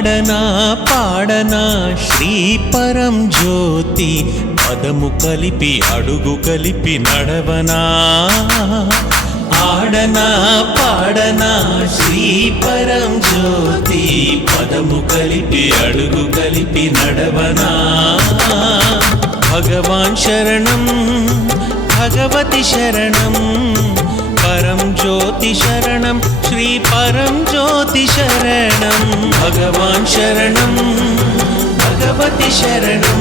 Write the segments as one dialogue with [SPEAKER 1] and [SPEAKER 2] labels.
[SPEAKER 1] పాడనా పాడనా శ్రీ పరం జ్యోతి పదము కలిపి అడుగు కలిపి నడవనా? ఆడనా పాడనా శ్రీ పరం జ్యోతి పదము కలిపి అడుగు కలిపి నడవనా? భగవాన్ శరణం భగవతి శరణం పరం జ్యోతి శరణం శ్రీ పరం జ్యోతి శరణం భగవాన్ శరణం భగవతి శరణం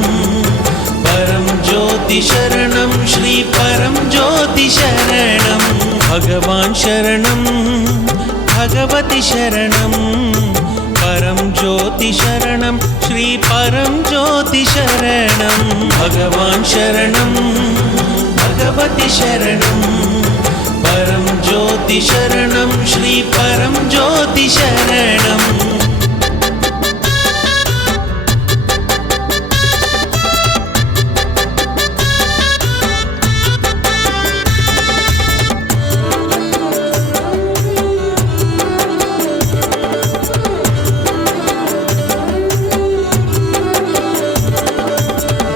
[SPEAKER 1] పరం జ్యోతి శరణం శ్రీ పరం జ్యోతి శరణం భగవాన్ శరణం భగవతి శరణం పరం జ్యోతి శరణం శ్రీ పరం జ్యోతి శరణం భగవాన్ శరణం భగవతి శరణం పరం జ్యోతి శరణం శ్రీ పరం జ్యోతి శరణం.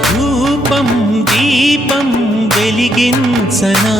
[SPEAKER 1] ధూపం దీపం వెలిగించనా.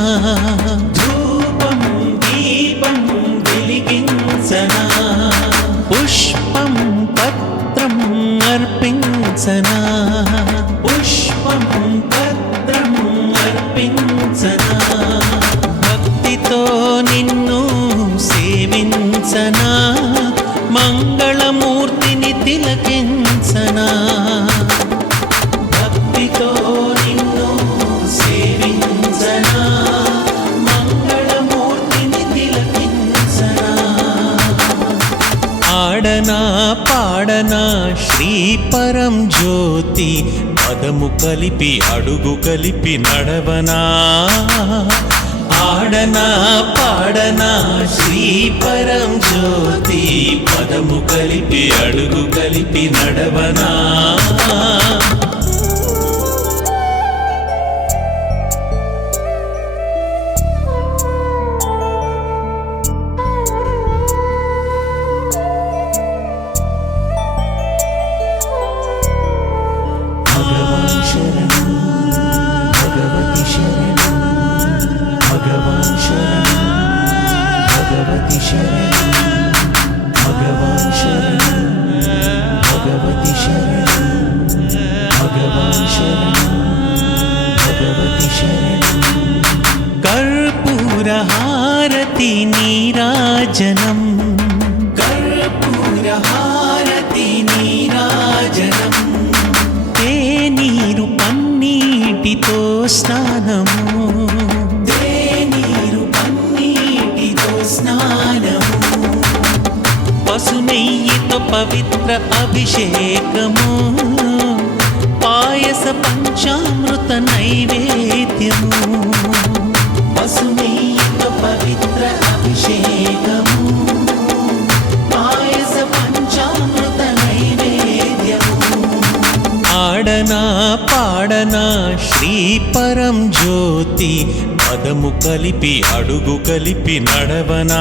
[SPEAKER 1] పాదము కలిపి అడుగు కలిపి నడవనా? ఆడనా పాడనా? శ్రీ పరం జ్యోతి పదము కలిపి అడుగు కలిపి నడవనా? నీరాజనం కర్పూరహారతి నీరాజనం తేనీరు పన్నీటితో స్నానము తేనీరు పన్నీటితో స్నానము పవిత్ర అభిషేకము పాయస పంచామృత నైవేద్యము పసు పాడనా పాడనా? శ్రీ పరం జ్యోతి పదము కలిపి అడుగు కలిపి నడవనా?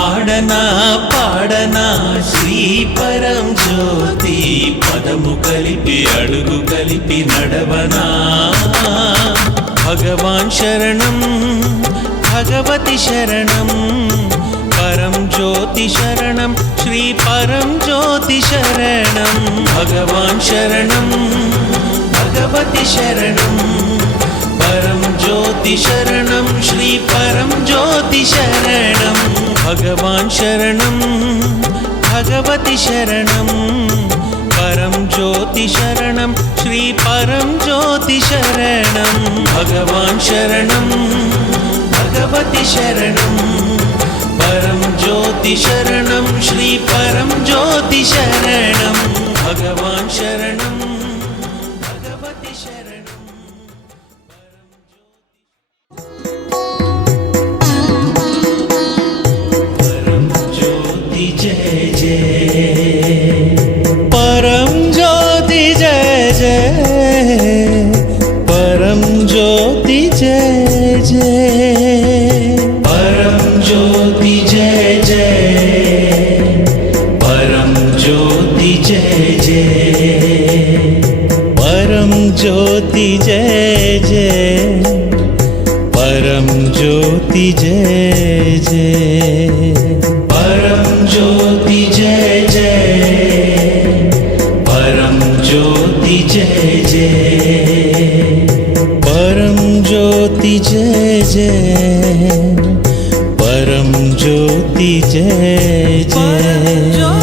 [SPEAKER 1] ఆడనా పాడనా? శ్రీ పరం జ్యోతి పదము కలిపి అడుగు కలిపి నడవనా? భగవాన్ శరణం భగవతి శరణం పరం జ్యోతి శరణం శ్రీ పరం జ్యోతి శరణం. భగవాన్ శరణం భగవతి శరణం. పరం జ్యోతి శరణం శ్రీ పరం జ్యోతి శరణం. భగవాన్ శరణం భగవతి శరణం. పరం జ్యోతి శరణం శ్రీ పరం జ్యోతి శరణం. భగవాన్ శరణం భగవతి శరణం. పరం జ్యోతి శరణం శ్రీ పరం జ్యోతి శరణం భగవాన్ శరణం.
[SPEAKER 2] परम ज्योति जय जय परम ज्योति जय जय परम ज्योति जय जय परम ज्योति जय जय परम ज्योति जय जय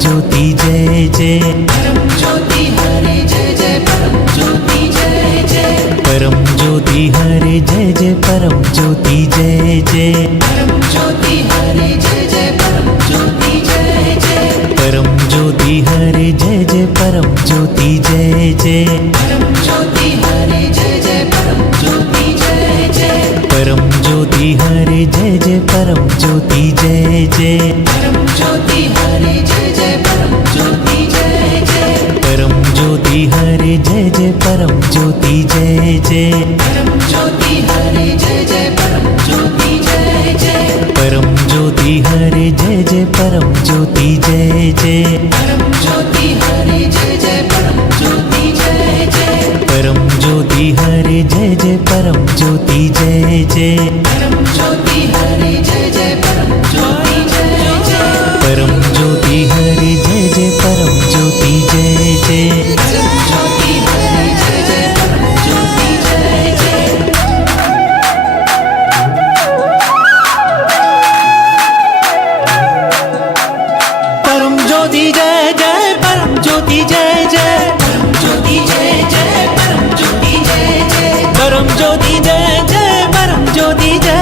[SPEAKER 2] ज्योति जय जय। परम ज्योति हरे जय जय परम ज्योति जय जय।
[SPEAKER 1] परम ज्योति
[SPEAKER 2] हरे जय जय परम ज्योति जय जय।
[SPEAKER 1] परम ज्योति हरे जय जय परम ज्योति जय जय।
[SPEAKER 2] परम ज्योति हरे जय जय परम ज्योति जय जय।
[SPEAKER 1] परम ज्योति हरे 你的。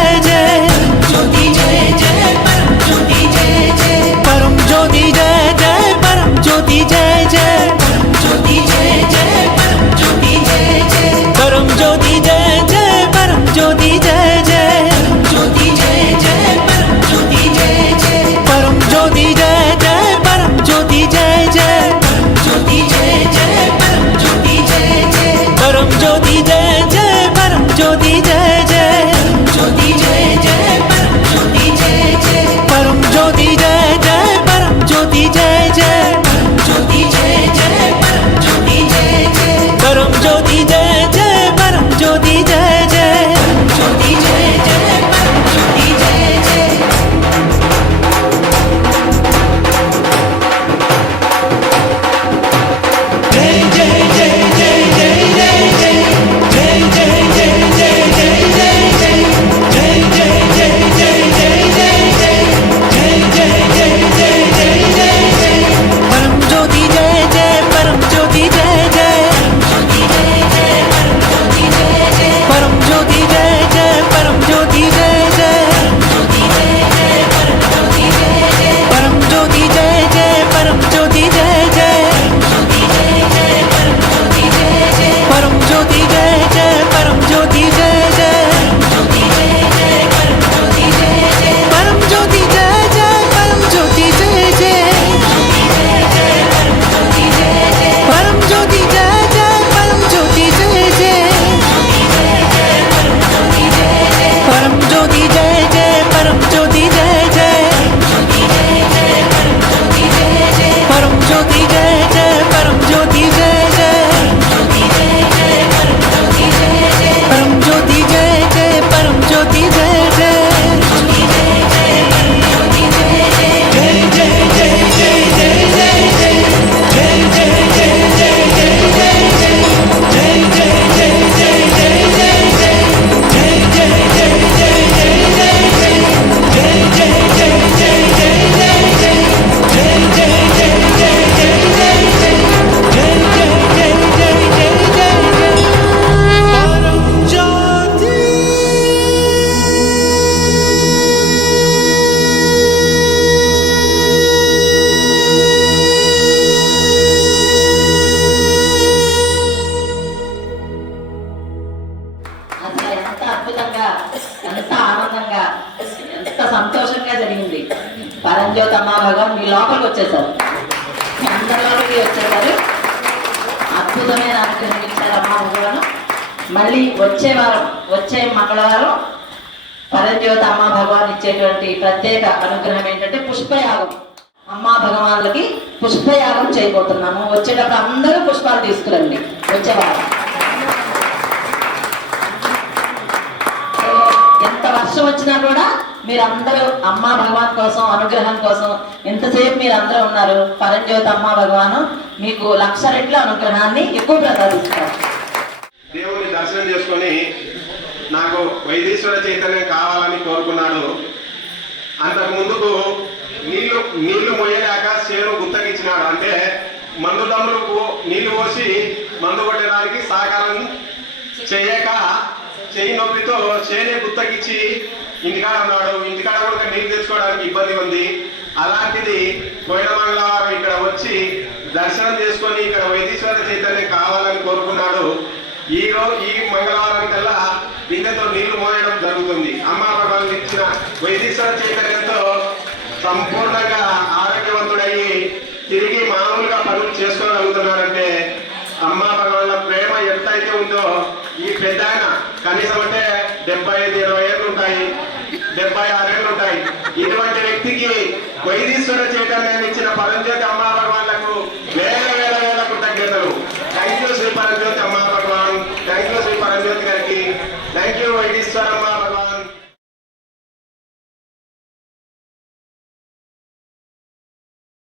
[SPEAKER 1] సమాధ గారు మీ లోపలికి వచ్చేసారు అందరిలోకి వచ్చేసారు. అద్భుతమైన అనుగ్రహం ఇచ్చారమ్మా అమ్మగారు మళ్ళీ వచ్చే వారం వచ్చే మంగళవారం
[SPEAKER 3] పరంజ్యోత అమ్మ భగవాన్ ఇచ్చేటువంటి ప్రత్యేక అనుగ్రహం ఏంటంటే పుష్పయాగం. అమ్మా భగవాన్లకి పుష్పయాగం చేయబోతున్నాము. వచ్చేటప్పుడు అందరూ పుష్పాలు తీసుకురండి. వచ్చేవారు ఎంత వర్షం వచ్చినా కూడా మీరందరూ అమ్మా భగవాన్ కోసం అనుగ్రహం కోసం ఎంతసేపు మీరు అందరూ ఉన్నారు? పరంజ్యోతి అమ్మా భగవాను మీకు లక్ష రెట్ల అనుగ్రహాన్ని ఎక్కువ ప్రసాదిస్తారు.
[SPEAKER 4] దేవుని దర్శనం చేసుకొని నాకు వైదీశ్వర చైతన్యం కావాలని కోరుకున్నాడు. అంతకు ముందుకు నీళ్ళు నీళ్ళు మోయలేక చేను గుత్తగించినాడు అంటే మందు దమ్ములకు నీళ్ళు పోసి మందు కొట్టడానికి సహకారం చేయక చేయి నొప్పితో చేనే గుత్తగించి ఇంటికాడ ఉన్నాడు ఇంటికాడ కూడా నీళ్ళు తెచ్చుకోవడానికి ఇబ్బంది ఉంది. అలాంటిది పోయిన మంగళవారం ఇక్కడ వచ్చి దర్శనం చేసుకొని ఇక్కడ వైద్యేశ్వర చైతన్యం కావాలని కోరుకున్నాడు. ఈ రోజు ఈ మంగళవారం కల్లా బిందెతో నీళ్ళు మోయడం జరుగుతుంది. అమ్మా ప్రభావం ఇచ్చిన వైద్యేశ్వర చైతన్యంతో సంపూర్ణంగా ఆరోగ్యవంతుడయ్యి తిరిగి మామూలుగా పనులు చేసుకోగలుగుతున్నారంటే అమ్మా భగవాన్ల ప్రేమ ఎంతైతే ఉందో ఈ పెద్ద ఆయన కనీసం అంటే డెబ్బై ఐదు ఇరవై ఏళ్ళు ఉంటాయి. డెబ్బై ఆరేళ్ళు ఉంటాయి. ఇటువంటి వ్యక్తికి వైదీశ్వర చైతన్యం ఇచ్చిన పరంజ్యోతి అమ్మా భగవాన్లకు వేల వేల వేల కృతజ్ఞతలు. Thank you Shri Paramjyothi Amma Bhagavan thank you Shri Paramjyothi గారికి. Thank you Vaidheeswaramma.